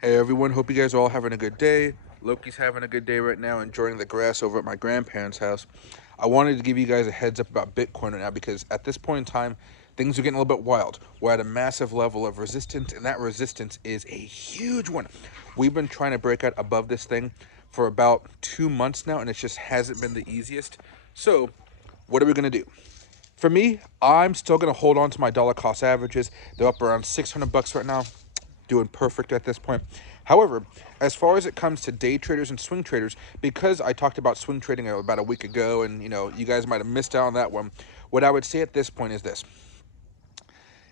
Hey everyone, hope you guys are all having a good day. Loki's having a good day right now, enjoying the grass over at my grandparents' house. I wanted to give you guys a heads up about Bitcoin right now because at this point in time, things are getting a little bit wild. We're at a massive level of resistance, and that resistance is a huge one. We've been trying to break out above this thing for about 2 months now, and it just hasn't been the easiest. So, what are we going to do? For me, I'm still going to hold on to my dollar cost averages. They're up around 600 bucks right now, doing perfect at this point. However, as far as it comes to day traders and swing traders, because I talked about swing trading about a week ago, and you guys might have missed out on that one. What I would say at this point is this: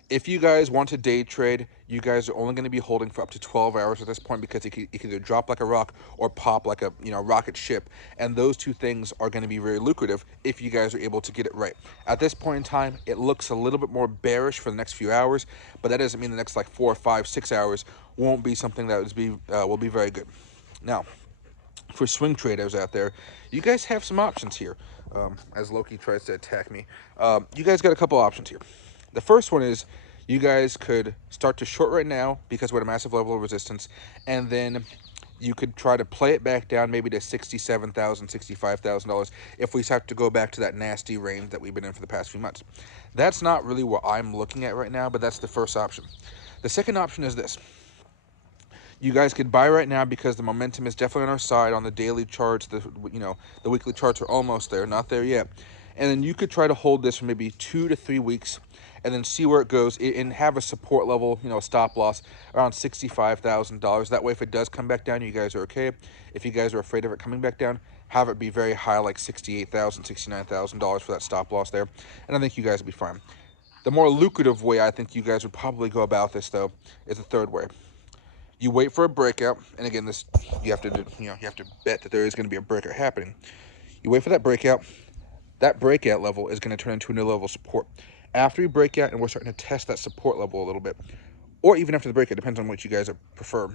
if you guys want to day trade, you guys are only going to be holding for up to 12 hours at this point because it can either drop like a rock or pop like a rocket ship, and those two things are going to be very lucrative if you guys are able to get it right. At this point in time, it looks a little bit more bearish for the next few hours, but that doesn't mean the next like 4, 5, 6 hours won't be something that will be very good. Now, for swing traders out there, you guys have some options here. As Loki tries to attack me, you guys got a couple options here. The first one is you guys could start to short right now because we're at a massive level of resistance, and then you could try to play it back down maybe to $67,000, $65,000 if we have to go back to that nasty range that we've been in for the past few months. That's not really what I'm looking at right now, but that's the first option. The second option is this: you guys could buy right now because the momentum is definitely on our side on the daily charts. The weekly charts are almost there, not there yet. And then you could try to hold this for maybe 2 to 3 weeks, and then see where it goes and have a support level, stop loss around $65,000. That way, if it does come back down, you guys are okay. If you guys are afraid of it coming back down, have it be very high, like $68,000, $69,000 for that stop loss there, and I think you guys will be fine. The more lucrative way I think you guys would probably go about this, though, is the third way. You wait for a breakout, and again, this you have to do, you have to bet that there is going to be a breakout happening. You wait for that breakout. That breakout level is going to turn into a new level of support. After you break out and we're starting to test that support level a little bit, or even after the breakout, depends on what you guys prefer.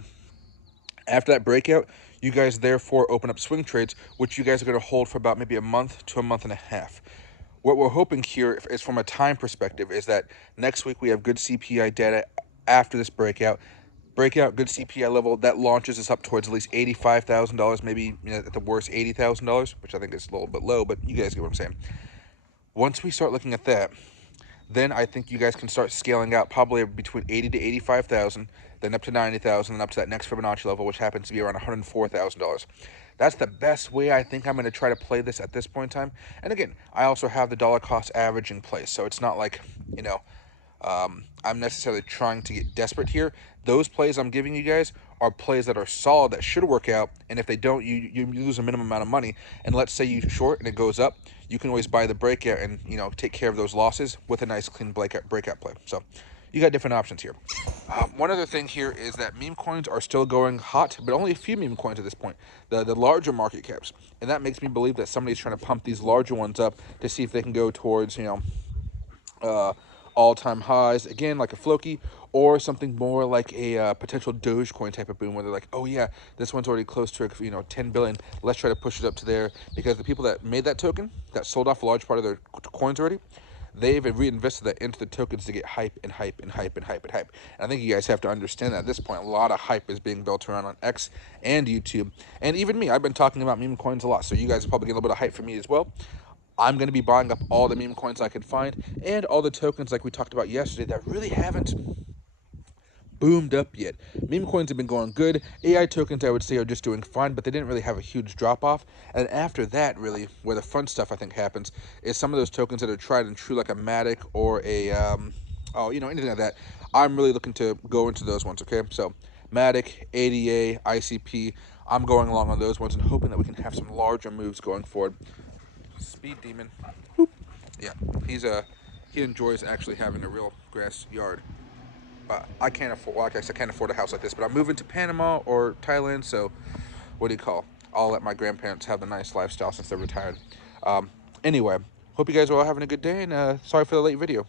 After that breakout, you guys therefore open up swing trades, which you guys are going to hold for about maybe a month to a month and a half. What we're hoping here is, from a time perspective, is that next week we have good CPI data after this breakout, good CPI level that launches us up towards at least $85,000, maybe at the worst $80,000, which I think is a little bit low, but you guys get what I'm saying. Once we start looking at that, then I think you guys can start scaling out probably between 80 to 85,000, then up to 90,000, then up to that next Fibonacci level, which happens to be around $104,000. That's the best way I think I'm going to try to play this at this point in time. And again, I also have the dollar cost average in place, so it's not like I'm necessarily trying to get desperate here. Those plays I'm giving you guys are plays that are solid, that should work out, and if they don't, you lose a minimum amount of money. And let's say you short and it goes up, you can always buy the breakout and take care of those losses with a nice clean breakout play. So you got different options here. One other thing here is that meme coins are still going hot, but only a few meme coins at this point, the larger market caps, and that makes me believe that somebody's trying to pump these larger ones up to see if they can go towards uh, all-time highs again, like a Floki, or something more like a potential Dogecoin type of boom, where they're like, oh yeah, this one's already close to 10 billion. Let's try to push it up to there, because the people that made that token, that sold off a large part of their coins already, they've reinvested that into the tokens to get hype and hype and hype and hype and hype. And I think you guys have to understand that at this point, a lot of hype is being built around on X and YouTube. And even me, I've been talking about meme coins a lot, so you guys are probably getting a little bit of hype from me as well. I'm going to be buying up all the meme coins I can find and all the tokens like we talked about yesterday that really haven't boomed up yet. Meme coins have been going good. AI tokens, I would say, are just doing fine, but they didn't really have a huge drop off. And after that, really, where the fun stuff I think happens is some of those tokens that are tried and true, like a Matic or a anything like that. I'm really looking to go into those ones. Okay, so Matic, ADA, ICP. I'm going along on those ones and hoping that we can have some larger moves going forward. Speed Demon. Yeah, he enjoys actually having a real grass yard. I can't afford, well, like I said, I can't afford a house like this, but I'm moving to Panama or Thailand, so what do you call? I'll let my grandparents have the nice lifestyle since they're retired. Anyway, hope you guys are all having a good day, and sorry for the late video.